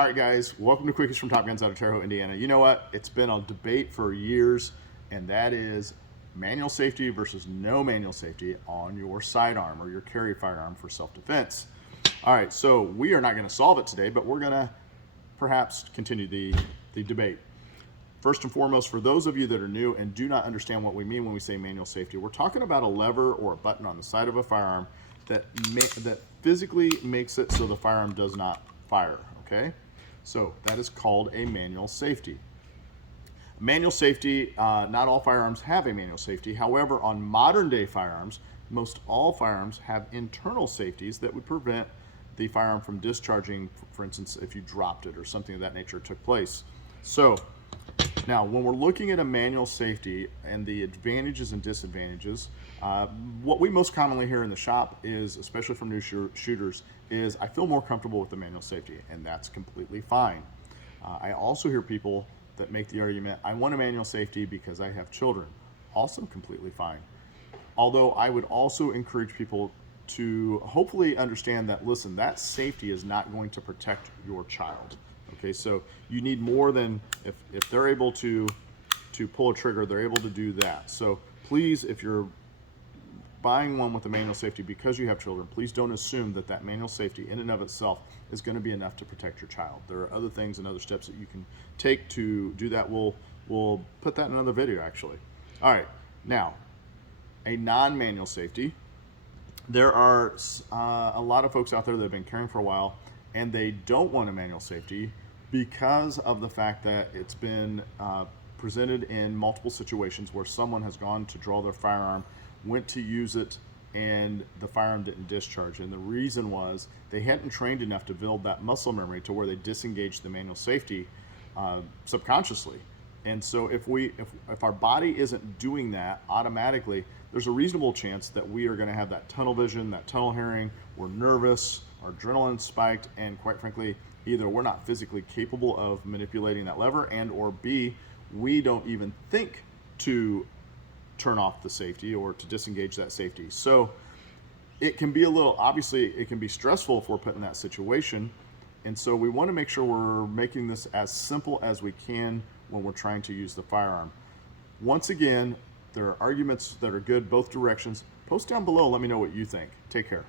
All right, guys, welcome to Quickies from Top Guns out of Terre Haute, Indiana. You know what? It's been a debate for years, and that is manual safety versus no manual safety on your sidearm or your carry firearm for self-defense. All right, so we are not going to solve it today, but we're going to perhaps continue the debate. First and foremost, for those of you that are new and do not understand what we mean when we say manual safety, we're talking about a lever or a button on the side of a firearm that physically makes it so the firearm does not fire, okay? So that is called a manual safety. Manual safety, not all firearms have a manual safety. However, on modern day firearms, most all firearms have internal safeties that would prevent the firearm from discharging, for instance, if you dropped it or something of that nature took place. So now, when we're looking at a manual safety and the advantages and disadvantages, what we most commonly hear in the shop is, especially from new shooters, is I feel more comfortable with the manual safety, and that's completely fine. I also hear people that make the argument, I want a manual safety because I have children. Also completely fine. Although I would also encourage people to hopefully understand that, listen, that safety is not going to protect your child. Okay, so you need more than, if they're able to pull a trigger, they're able to do that. So please, if you're buying one with a manual safety because you have children, please don't assume that that manual safety in and of itself is going to be enough to protect your child. There are other things and other steps that you can take to do that. We'll put that in another video, actually. All right, now, a non-manual safety. There are a lot of folks out there that have been carrying for a while, and they don't want a manual safety because of the fact that it's been presented in multiple situations where someone has gone to draw their firearm, went to use it, and the firearm didn't discharge. And the reason was they hadn't trained enough to build that muscle memory to where they disengaged the manual safety subconsciously. And so if our body isn't doing that automatically, there's a reasonable chance that we are going to have that tunnel vision, that tunnel hearing. We're nervous, our adrenaline spiked, and quite frankly, either we're not physically capable of manipulating that lever, and or B, we don't even think to turn off the safety or to disengage that safety. So it can be obviously it can be stressful if we're put in that situation. And so we want to make sure we're making this as simple as we can when we're trying to use the firearm. Once again, there are arguments that are good both directions. Post down below, let me know what you think. Take care.